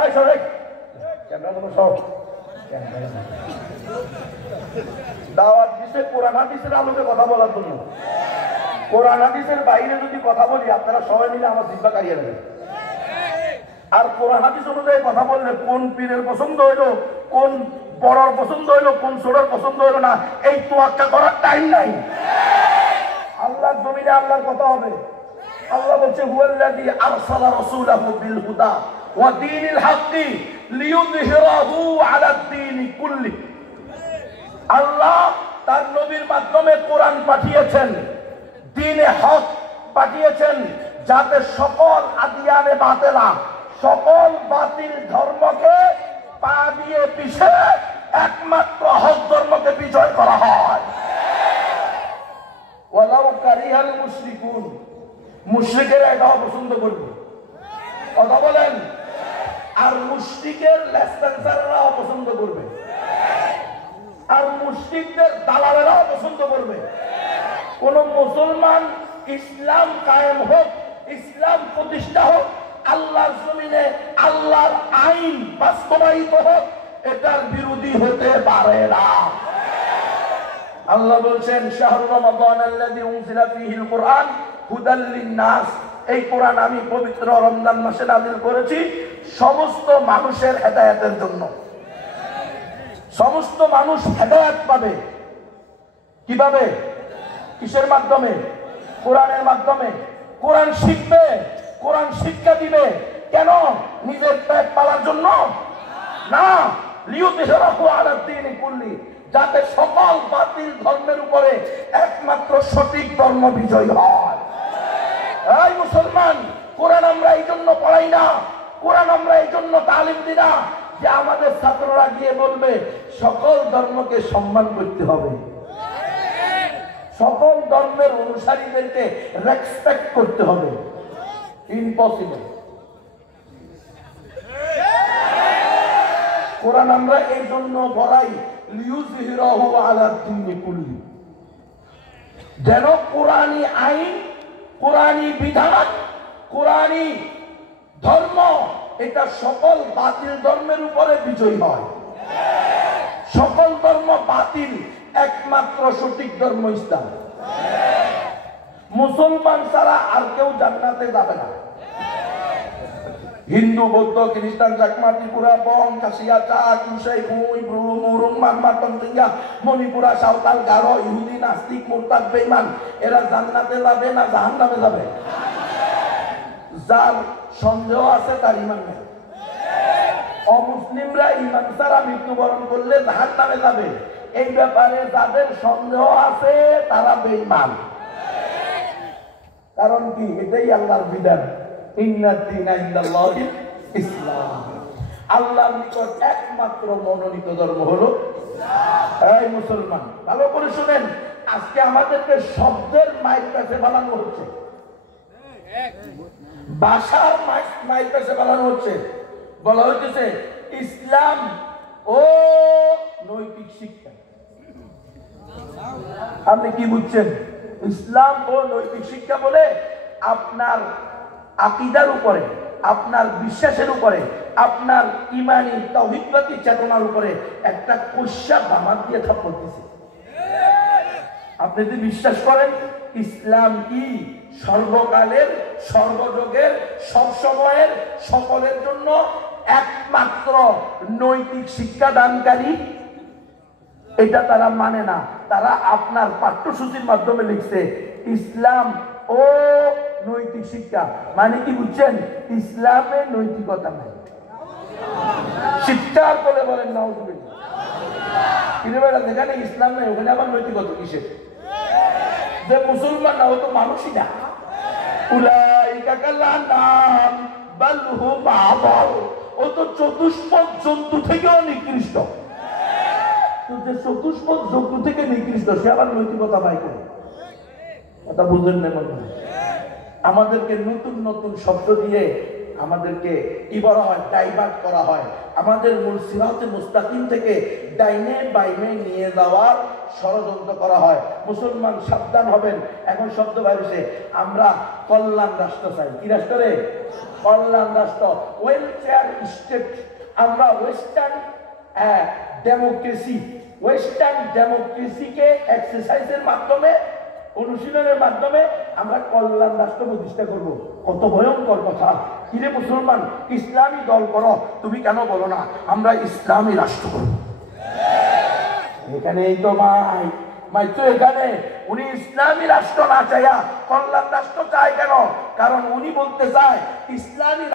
এই সবাই ক্যামেরা সব দাওয়াত দিছে কোরআন হাদিসের আলোকে কথা বলার জন্য। কোরআন হাদিসের বাইরে যদি কথা বলি আপনারা সবাই মিলে আমার জিব্বা কারিয়ে নেবেন। আর কোরআন হাদিস অনুযায়ী কথা বললে কোন পীরের পছন্দ হইলো, কোন বড়র পছন্দ হইলো, কোন ছোটর পছন্দ হইলো না, এই তোয়াক্কা করার টাইম নাই। আল্লাহর জমিনে আল্লাহর কথা হবে। আল্লাহ বলছে হুয়াল্লাযী আরসালা রাসূলাহু বিল হুদা ওয়া দীনিল হাক্কি লিইয়ুযহিরাহু আলাদ দীনি কুল্লি। আল্লাহ তার নবীর মাধ্যমে কোরআন পাঠিয়েছেন, দ্বীনে হক পাঠিয়েছেন, যাতে সকল আদিয়ানে বাতিলা, সকল বাতিল ধর্মকে পা দিয়ে পিছে একমাত্র হক ধর্মকে বিজয় করা হয়। ওয়ালাউ কারিহাল মুশরিকুন, মুশরিকেরা এটাও পছন্দ করবে, কথা বলেন। আর মুশরিকের লেসপেন্সাররাও পছন্দ করবে, আর মুশরিকদের দালালেরাও পছন্দ করবে। কোন মুসলমান ইসলাম কায়েম হোক, ইসলাম প্রতিষ্ঠা হোক, আল্লাহর জমিনে আল্লাহর আইন বাস্তবায়িত হোক, এটার বিরোধী হতে পারে না। আল্লাহ বলছেন শাহরু রমাদান আল্লাযী উনজিলা ফীহিল কুরআন হুদাল লিন-নাস, এই কোরআন আমি পবিত্র রমজান মাসে নাযিল করেছি সমস্ত মানুষের হেদায়েতের জন্য। সমস্ত মানুষ হেদায়েত পাবে কিভাবে? কিসের মাধ্যমে? কোরআনের মাধ্যমে। কোরআন শিখবে, কোরআন শিক্ষা দিবে। কেন? নিজের পেট পালার জন্য না, লিইয়ুযহিরাহু আলাদ দীনি কুল্লি, যাতে সকল বাতিল ধর্মের উপরে একমাত্র সঠিক ধর্ম বিজয় হয়। এই মুসলমান, কোরআন আমরা এই জন্য পড়াই না, কোরআন আমরা এই জন্য তালিম দিই না যে আমাদের ছাত্ররা গিয়ে বলবে সকল ধর্মকে সম্মান করতে হবে, সকল ধর্মের অনুসারীদেরকে রেসপেক্ট করতে হবে। ইম্পসিবল। কোরআন আমরা এই জন্য পড়াই লিইয়ুযহিরাহু আলাদ দীনি কুল্লি, যেন কোরআনী আইন, কোরআনী বিধান, কোরআনী ধর্ম এটা সকল বাতিল ধর্মের উপরে বিজয়ী হয়। সকল ধর্ম বাতিল, একমাত্র সঠিক ধর্ম ইসলাম। মুসলমান ছাড়া আর কেউ জান্নাতে যাবে না। হিন্দু, বৌদ্ধ, খ্রিস্টান, চাকমা, ত্রিপুরা, বং, কাশিয়া, চাক, মুসাই, ভুই, ব্রু, মুরুং, মানমা, তন্ত্রিয়া, মণিপুরা, সাঁওতাল, গারো, ইহুদি, নাস্তিক, মুরতাদ, বেঈমান, এরা জান্নাতে যাবে না জাহান্নামে যাবে? যার সন্দেহ আছে তার ঈমান নেই। অমুসলিমরা ঈমান ছাড়া মৃত্যুবরণ করলে জাহান্নামে যাবে, এই ব্যাপারে যাদের সন্দেহ আছে তারা বেঈমান। কারণ কি? এটাই আল্লাহর বিধান, ইন্নাদ দীনা ইনদাল্লাহিল ইসলাম। আল্লাহর নিকট একমাত্র মনোনীত ধর্ম হলো ইসলাম। এই মুসলমান, ভালো করে শুনেন, আজকে আমাদেরকে শব্দের মাইক পেছে বানানো হচ্ছে, ভাষার মাইক পেছে বানানো হচ্ছে। বলা হচ্ছে ইসলাম ও নৈতিক শিক্ষা। আপনি কি বুঝছেন? ইসলাম ও নৈতিক শিক্ষা বলে আপনার আকীদার উপরে, আপনার বিশ্বাসের উপরে, আপনার ঈমানী তাওহীদবাদী চেতনার উপরে একটা কোশ্চা বামাত দিয়ে থাপ্পড় দিয়েছে। আপনি যদি বিশ্বাস করেন ইসলাম কি সর্বকালের, সর্বযুগের, সব সময়ের, সকলের জন্য একমাত্র নৈতিক শিক্ষা দানকারী, এটা তারা মানে না। তারা আপনার পাঠ্যসূচির মাধ্যমে লিখছে ইসলাম ও নৈতিক শিক্ষা। মানে কি বুঝছেন? ইসলামে নৈতিকতা নাই। শিক্ষার বলে বলেন নাউজুবিল্লাহ। যেখানে ইসলাম নেই ওখানে আবার নৈতিকতা কিসের? যে মুসলমান না, ও তো মানুষই না। উলাইকা কাল্লানাম বাল হুম আদাল, ও তো চতুষ্পদ জন্তু থেকেও নিকৃষ্ট। তো যে চতুষ্পদ জন্তু থেকে নিকৃষ্ট সে আবার নৈতিকতা পায় করে? কথা বুঝলেন না? আমাদেরকে নতুন নতুন শব্দ দিয়ে আমাদেরকে কি বলা হয়? ডাইভার্ট করা হয়। আমাদের মূল সিরাতে মুস্তাকিম থেকে ডাইনে বাইনে নিয়ে যাওয়ার ষড়যন্ত্র করা হয়। মুসলমান সাবধান হবেন। এখন শব্দ বাইরেছে, আমরা কল্যাণ রাষ্ট্র চাই। কি রাষ্ট্র রে? কল্যাণ রাষ্ট্র, ওয়েলফেয়ার স্টেট। আমরা ওয়েস্টার্ন ডেমোক্রেসিকে এক্সারসাইজের মাধ্যমে, অনুশীলনের মাধ্যমে আমরা কল্যাণ রাষ্ট্র প্রতিষ্ঠা করব। কত ভয়ঙ্কর কথা! কিরে মুসলমান, ইসলামী দল করো, তুমি কেন বলো না আমরা ইসলামী রাষ্ট্র করব? এখানেই তো মাই তো এখানে উনি ইসলামী রাষ্ট্র না চাইয়া কল্যাণ রাষ্ট্র চায় কেন? কারণ উনি বলতে চায় ইসলামী